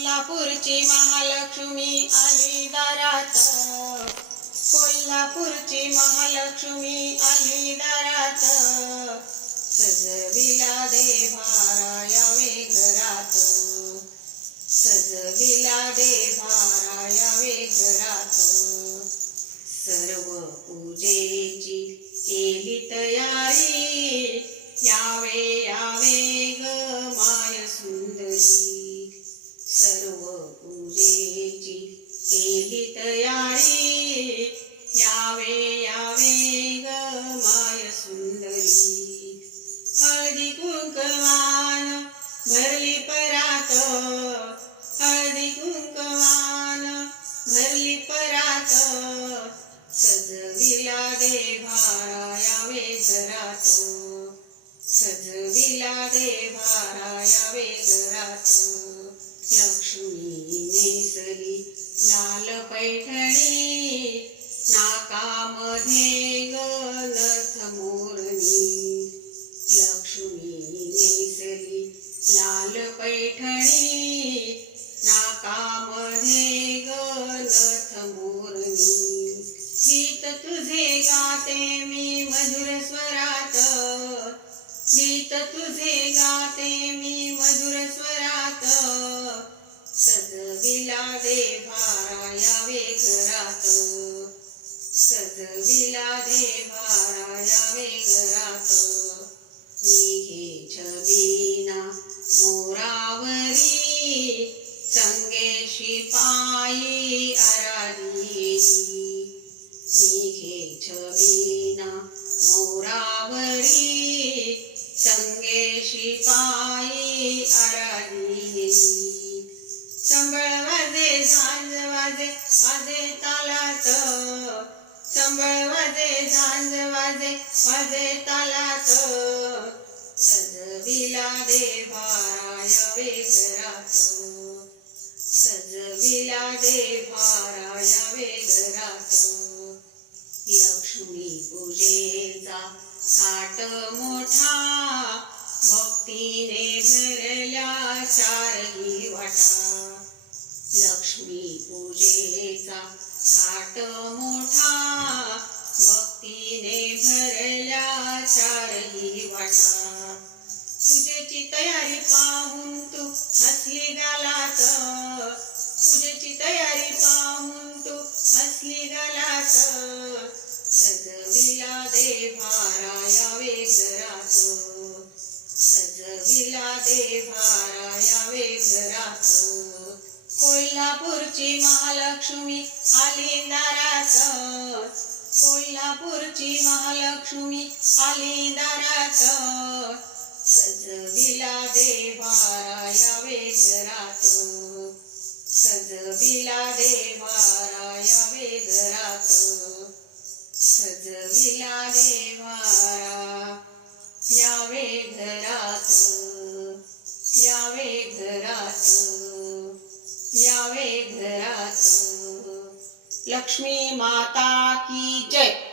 कोल्हापूरची महालक्ष्मी आली दारात. कोल्हापूरची महालक्ष्मी आली दारात. सजविला देवाराया यावे घरात. सजविला देवाराया यावे घरात. सर्व पूजेची केली तयारी. यावे यावे. हळदी कुंकवान भरली परात हळदी कुंकवान भरली परात. सजविला देवाराया वेगरात सजविला देवाराया वेगरात लक्ष्मी नेसली लाल पैठणी तुझे गाते मी मधुर स्वरात. गीत तुझे गाते मी मधुर स्वरात. सजविला देभारा यावे घरात सजविला देभारा पायी आराधी संबळ वाजे झांज वाजे वाजे तालात. संबळ वाजे झांज वाजे वाजे तालात. सजविला देभारा वेगरात सजविला देभारा वेगरात लक्ष्मी पूजेचा साठ मोठा. भक्तीने भरल्या चारही वाटा. लक्ष्मी पूजेचा थाट मोठा सजविला देभारा यावे घरात कोल्हापूरची महालक्ष्मी आली दारात कोल्हापूरची महालक्ष्मी आली दारात सजविला देभारा यावे घरात सजविला देभारा यावे घरात सजविला देवा घरात लक्ष्मी माता की जय।